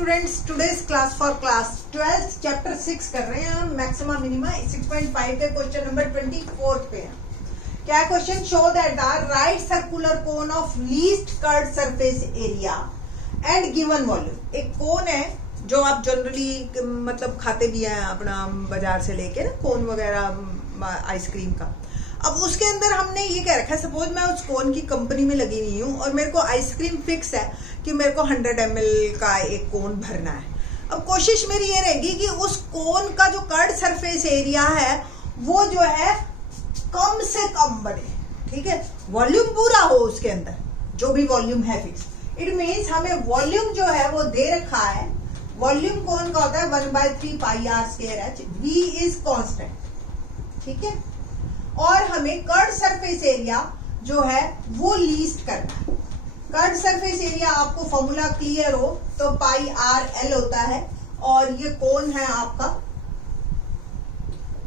Students, today's class for class 12 chapter 6 कर रहे हैं हम। मैक्सिमा मिनिमा 6.5 के क्वेश्चन नंबर 24 पे है। क्या question? Show that the right circular cone of least curved surface area and given volume. एक कोन है जो आप जनरली मतलब खाते भी हैं अपना बाजार से लेके ना, कोन वगैरह आइसक्रीम का। अब उसके अंदर हमने ये कह रखा है, सपोज मैं उस कोन की कंपनी में लगी हुई हूँ और मेरे को आइसक्रीम फिक्स है कि मेरे को 100 ml का एक कोन भरना है। अब कोशिश मेरी ये रहेगी कि उस कोन का जो कर्व्ड सरफेस एरिया है वो जो है कम से कम बने, ठीक है, वॉल्यूम पूरा हो उसके अंदर, जो भी वॉल्यूम है फिक्स। इट मीन्स हमें वॉल्यूम जो है वो दे रखा है। वॉल्यूम कोन का होता है 1/3 πr²h। v इज कांस्टेंट, ठीक है, और हमें कर्व्ड सरफेस एरिया जो है वो लीस्ट करना है। कर्व्ड सरफेस एरिया आपको फॉर्मूला क्लियर हो तो πr_l होता है, और ये कोन है आपका,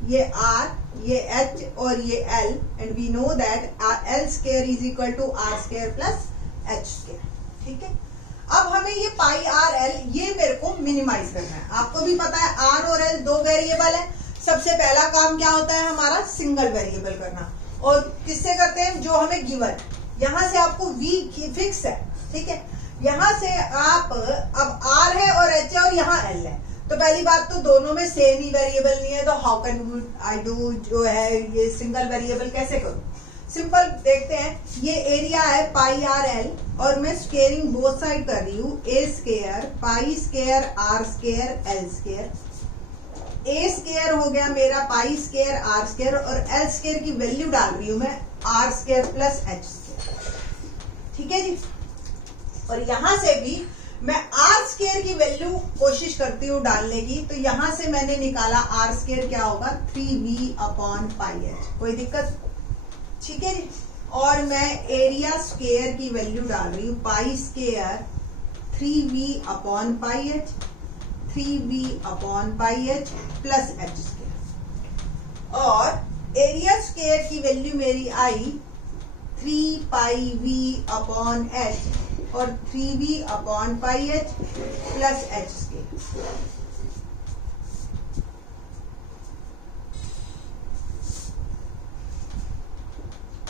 ये r, ये h और ये l, and we know that l² is equal to r² plus h², ठीक है। अब हमें ये πr_l ये मेरे को मिनिमाइज करना है। आपको भी पता है r और l दो वेरिएबल है। सबसे पहला काम क्या होता है हमारा? सिंगल वेरिएबल करना। और किससे करते हैं? जो हमें गिवन। यहां से आपको v फिक्स है, ठीक है, यहां से आप अब r है और h है और यहाँ l है, तो पहली बात तो दोनों में सेम ही वेरिएबल नहीं है, तो हाउ कैन आई डू जो है ये सिंगल वेरिएबल कैसे करूं? सिंपल देखते हैं। ये एरिया है πr_l और मैं स्क्वेयरिंग बोथ साइड कर रही हूँ, a² π² r² l²। a² हो गया मेरा π² r² और l² की वैल्यू डाल रही हूं मैं r² प्लस h², ठीक है जी। और यहां से भी मैं r² की वैल्यू कोशिश करती हूँ डालने की, तो यहां से मैंने निकाला r² क्या होगा 3v/πh। कोई दिक्कत? ठीक है जी। और मैं एरिया स्क्वायर की वैल्यू डाल रही हूँ π² 3v/πh 3v/πh प्लस h², और एरिया स्क्वायर की वैल्यू मेरी आई 3πv/h और 3v/πh plus h²।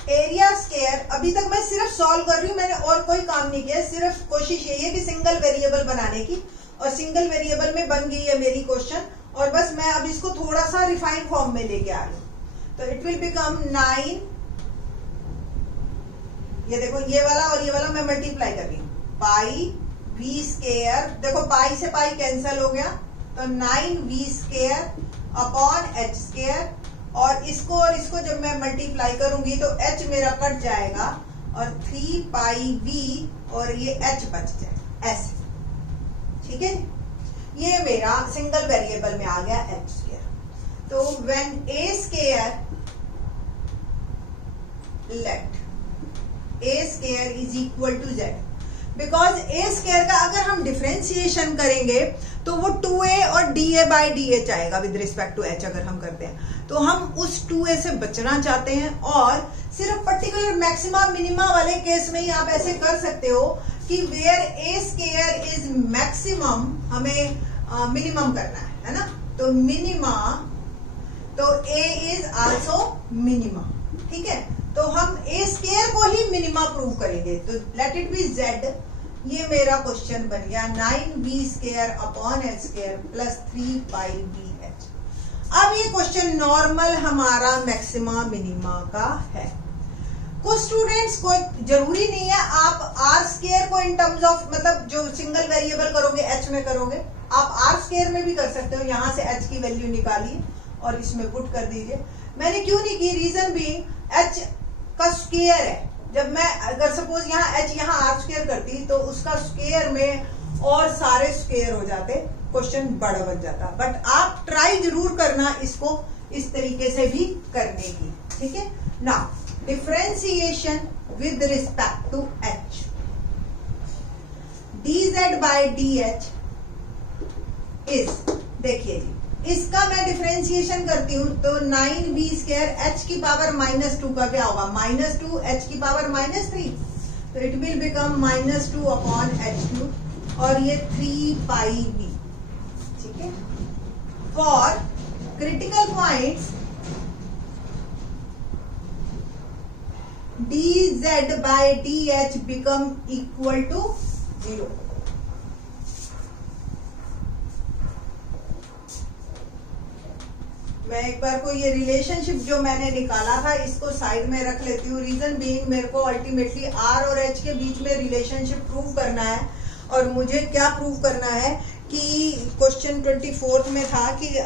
Area square अभी तक मैं सिर्फ सॉल्व कर रही हूँ, मैंने और कोई काम नहीं किया, सिर्फ कोशिश यही है कि सिंगल वेरिएबल बनाने की, और सिंगल वेरिएबल में बन गई है मेरी क्वेश्चन। और बस मैं अब इसको थोड़ा सा रिफाइंड फॉर्म में लेके आ रही हूँ, तो इट विल बिकम 9। ये देखो ये वाला और ये वाला मैं मल्टीप्लाई कर रही हूँ, πv², देखो पाई से पाई कैंसिल हो गया, तो 9v²/h², और इसको जब मैं मल्टीप्लाई करूंगी तो h मेरा कट जाएगा और 3πv और ये h बच जाएगा ऐसे, ठीक है। ये मेरा सिंगल वेरिएबल में आ गया h²। तो when a² let a² is equal to z, because a² का अगर हम डिफरेंशिएशन करेंगे तो वो 2a और da/dh आएगा विद रिस्पेक्ट टू h। अगर हम करते हैं तो हम उस 2a से बचना चाहते हैं, और सिर्फ पर्टिकुलर मैक्सिमा मिनिमा वाले केस में ही आप ऐसे कर सकते हो कि वेयर a² इज मैक्सिमम, हमें मिनिमम करना है ना, तो मिनिमा, तो a इज आल्सो मिनिमा, ठीक है। तो हम a² को ही मिनिमा प्रूव करेंगे, तो लेट इट बी z। ये मेरा क्वेश्चन बन गया 9v²/h² प्लस 3πvh। अब ये क्वेश्चन नॉर्मल हमारा मैक्सिमा मिनिमा का है। कुछ स्टूडेंट्स को जरूरी नहीं है आप r² को इन टर्म्स ऑफ, मतलब जो सिंगल वेरिएबल करोगे h में करोगे, आप r² में भी कर सकते हो। यहां से h की वैल्यू निकालिए और इसमें पुट कर दीजिए। मैंने क्यों नहीं की? रीजन बीइंग h का स्क्वायर है। जब मैं अगर सपोज यहाँ h यहाँ r² करती तो उसका स्क्वायर में और सारे स्क्वायर हो जाते, क्वेश्चन बड़ा बन जाता। बट आप ट्राई जरूर करना इसको इस तरीके से भी करने की, ठीक है ना। Differentiation with respect to h, dz/dh is, देखिए जी, इसका मैं डिफरेंशिएशन करती हूँ तो 9v² h की पावर -2 का क्या होगा? -2 h की पावर -3, तो इट विल बिकम -2/h²। और ये 3 पाई बी, ठीक है। For critical points dz by dh become equal to 0। मैं एक बार को ये रिलेशनशिप जो मैंने निकाला था इसको साइड में रख लेती हूँ। रीजन बीइंग मेरे को अल्टीमेटली r और h के बीच में रिलेशनशिप प्रूव करना है। और मुझे क्या प्रूव करना है कि क्वेश्चन 24 में था कि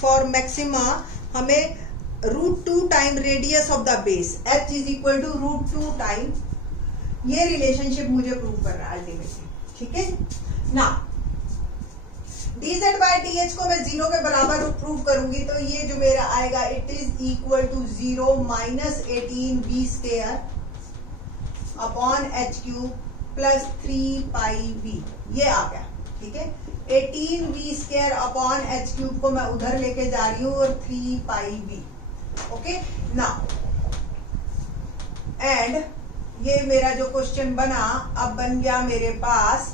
फॉर मैक्सिमा हमें √2 time radius of the base h is equal to √2 time, ये रिलेशनशिप मुझे प्रूव करना है अल्टीमेटली, ठीक है ना। dz बाय dh को मैं 0 के बराबर प्रूव करूंगी तो ये जो मेरा आएगा it is equal to 0 minus 18b square upon h cube plus 3 pi b, ये आ गया, ठीक है। 18b square upon h cube को मैं उधर लेके जा रही हूँ और 3 पाई b, ओके ना। एंड ये मेरा जो क्वेश्चन बना अब बन गया मेरे पास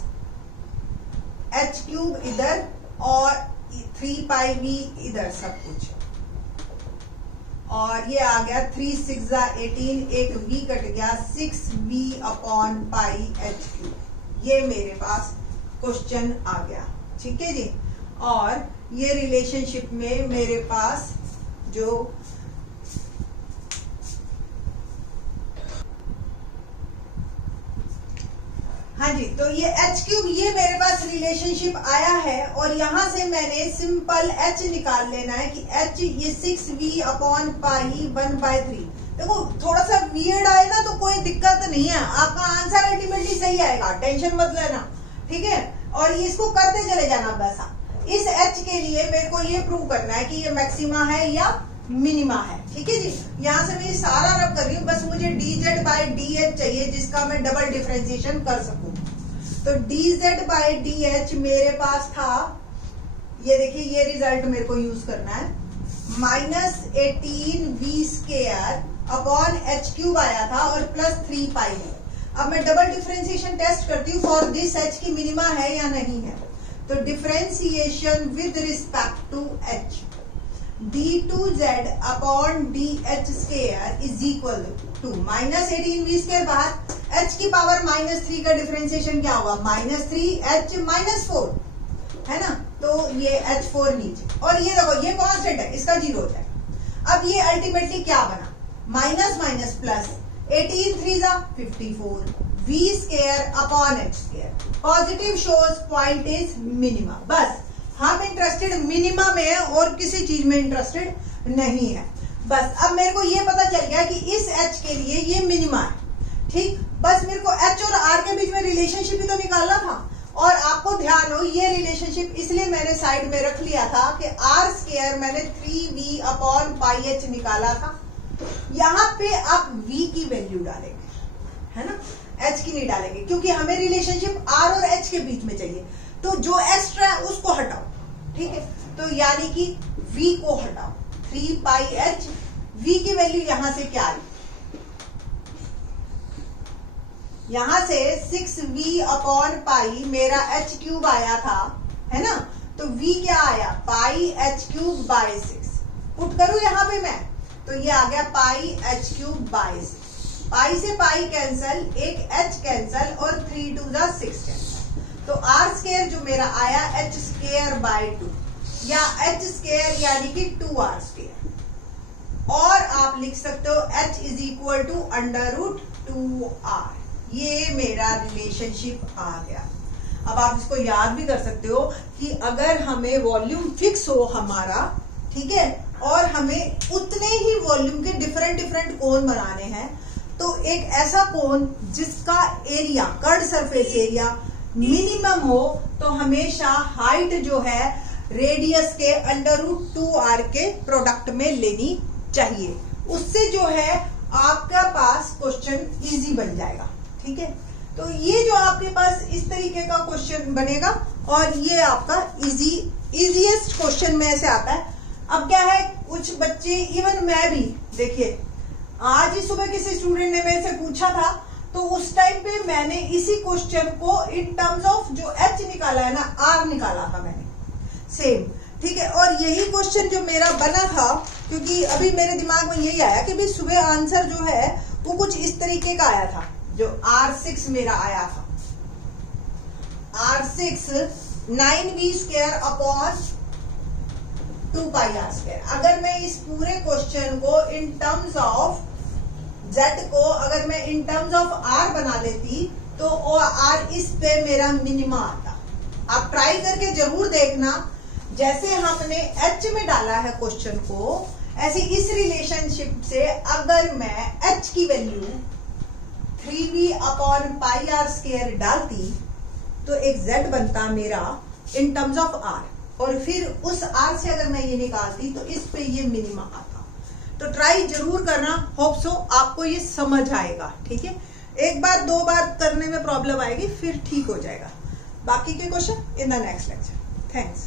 h क्यूब इधर और 3 पाई b इधर सब कुछ, और ये आ गया 3 6 18, एक v कट गया 6b upon pi h cube. ये मेरे पास क्वेश्चन आ गया, ठीक है जी। और ये रिलेशनशिप में मेरे पास जो हाँ जी, तो ये h क्यूब ये मेरे पास रिलेशनशिप आया है और यहां से मैंने सिंपल h निकाल लेना है कि h ये 6v अपॉन पाई 1/3। देखो थोड़ा सा वियर्ड आए ना तो कोई दिक्कत नहीं है, आपका आंसर अल्टीमेटली सही आएगा, टेंशन मत लेना, ठीक है। और इसको करते चले जाना बस। इस h के लिए मेरे को ये प्रूव करना है कि ये मैक्सिमा है या मिनिमा है, ठीक है जी। यहां से मैं सारा रब कर रही हूँ, बस मुझे dz बाय dh चाहिए जिसका मैं डबल डिफरेंशिएशन कर सकूं। तो dz बाय dh मेरे पास था, ये देखिए ये रिजल्ट मेरे को यूज करना है, minus 18v square upon h cube आया था और प्लस 3 पाई। अब मैं डबल डिफरेंशिएशन टेस्ट करती हूँ फॉर दिस h की मिनिमा है या नहीं है। तो differentiation with respect to h, d2z upon dh square is equal to minus 18v square बाहर, h की पावर -3 का डिफरेंशिएशन क्या होगा, -3h -4 है ना। तो ये h4 नीचे, और ये देखो ये कांस्टेंट है, इसका 0 हो जाएगा। अब ये अल्टीमेटली क्या बना, minus minus plus 18 3 54 v square upon h square. Positive shows point is minima. बस हम इंटरेस्टेड मिनिमा में है और किसी चीज में इंटरेस्टेड नहीं है। बस अब मेरे को ये पता चल गया कि इस h के लिए ये मिनिमा है, ठीक। बस मेरे को h और r के बीच में रिलेशनशिप ही तो निकालना था। और आपको ध्यान हो ये रिलेशनशिप इसलिए मैंने साइड में रख लिया था कि r स्क्वायर मैंने 3v अपॉन पाई h निकाला था। यहाँ पे आप v की वैल्यू डालेंगे, है ना, h की नहीं डालेंगे, क्योंकि हमें रिलेशनशिप r और h के बीच में चाहिए। तो जो एक्स्ट्रा है उसको हटाओ, ठीक है। तो यानी कि v को हटाओ, 3 पाई h, v की वैल्यू यहां से क्या आई, यहां से 6v अपॉन पाई मेरा h क्यूब आया था, है ना। तो v क्या आया, पाई h क्यूब बाय 6। पुट करूं यहां पे मैं, तो ये आ गया पाई h क्यूब बाय 6। पाई से पाई कैंसल, एक h कैंसल और 3 2 6 कैंसल। तो r स्क्वायर जो मेरा आया h स्क्वायर बाय 2 या h स्क्वायर यानी कि 2r स्क्वायर। और आप लिख सकते हो h is equal to √2r। ये मेरा रिलेशनशिप आ गया। अब आप इसको याद भी कर सकते हो कि अगर हमें वॉल्यूम फिक्स हो हमारा, ठीक है, और हमें उतने ही वॉल्यूम के डिफरेंट डिफरेंट कोन बनाने हैं, तो एक ऐसा कोन जिसका area, curved surface area minimum हो, तो हमेशा हाइट जो है रेडियस के √2r के प्रोडक्ट में लेनी चाहिए। उससे जो है आपका पास क्वेश्चन इजी बन जाएगा, ठीक है। तो ये जो आपके पास इस तरीके का क्वेश्चन बनेगा और ये आपका इजीएस्ट क्वेश्चन में से आता है। अब क्या है, कुछ बच्चे, इवन मैं भी, देखिए आज ही सुबह किसी स्टूडेंट ने मेरे से पूछा था तो उस टाइम पे मैंने इसी क्वेश्चन को इन टर्म्स ऑफ जो एच निकाला है ना, आर निकाला था मैंने सेम, ठीक है। और यही क्वेश्चन जो मेरा बना था, क्योंकि अभी मेरे दिमाग में यही आया कि भाई सुबह आंसर जो है वो कुछ इस तरीके का आया था, जो R6 मेरा आया था, R6 9v² अपॉन 2πr²। अगर मैं इस पूरे क्वेश्चन को इन टर्म्स ऑफ z को अगर मैं इन टर्म्स ऑफ r बना लेती तो r इस पे मेरा मिनिमा आता। आप ट्राई करके जरूर देखना, जैसे हमने h में डाला है क्वेश्चन को, ऐसे इस रिलेशनशिप से अगर मैं h की वैल्यू 3v अपॉन πr² डालती तो एक z बनता मेरा इन टर्म्स ऑफ r, और फिर उस r से अगर मैं ये निकालती तो इस पे ये मिनिमा आता। तो ट्राई जरूर करना, होप सो आपको ये समझ आएगा, ठीक है। एक बार दो बार करने में प्रॉब्लम आएगी, फिर ठीक हो जाएगा। बाकी के question in the next lecture. Thanks.